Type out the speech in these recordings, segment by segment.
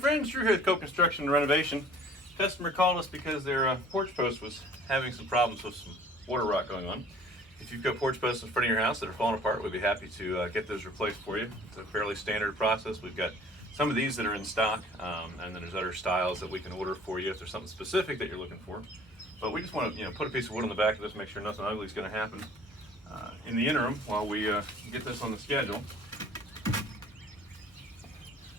friends, Drew here with 𝗗𝘁'𝘀 Construction and Renovation. Customer called us because their porch post was having some problems with some water rot going on. If you've got porch posts in front of your house that are falling apart, we'd be happy to get those replaced for you. It's a fairly standard process. We've got some of these that are in stock, and then there's other styles that we can order for you if there's something specific that you're looking for. But we just want to, put a piece of wood on the back of this, make sure nothing ugly is going to happen. In the interim, while we get this on the schedule.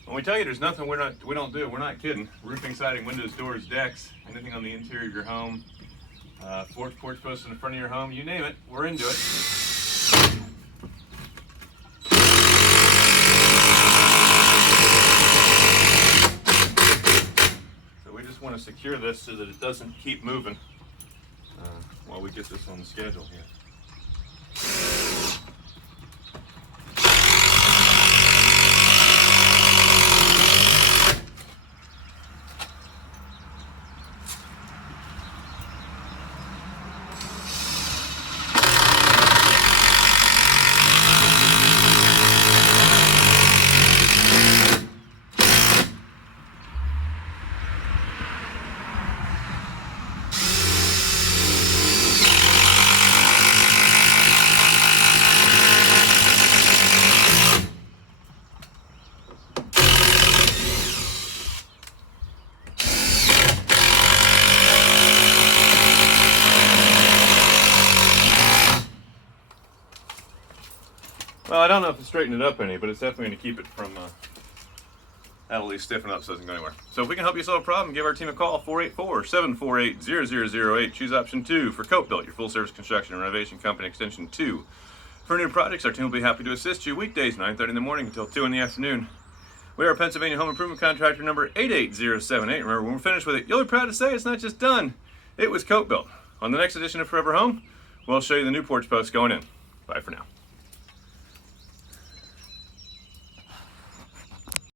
When we tell you there's nothing we don't do, we're not kidding. Roofing, siding, windows, doors, decks, anything on the interior of your home, porch posts in the front of your home, you name it, we're into it. So we just want to secure this so that it doesn't keep moving while we get this on the schedule here. Well, I don't know if it's straightened it up any, but it's definitely going to keep it from, that'll at least stiffen up so it doesn't go anywhere. So if we can help you solve a problem, give our team a call, 484-748-0008. Choose option 2 for 𝗗𝘁'𝘀, your full service construction and renovation company, extension 2. For new projects, our team will be happy to assist you weekdays, 9:30 in the morning until 2 in the afternoon. We are Pennsylvania home improvement contractor number 88078. Remember, when we're finished with it, you'll be proud to say it's not just done, it was 𝗗𝘁'𝘀. On the next edition of Forever Home, we'll show you the new porch post going in. Bye for now.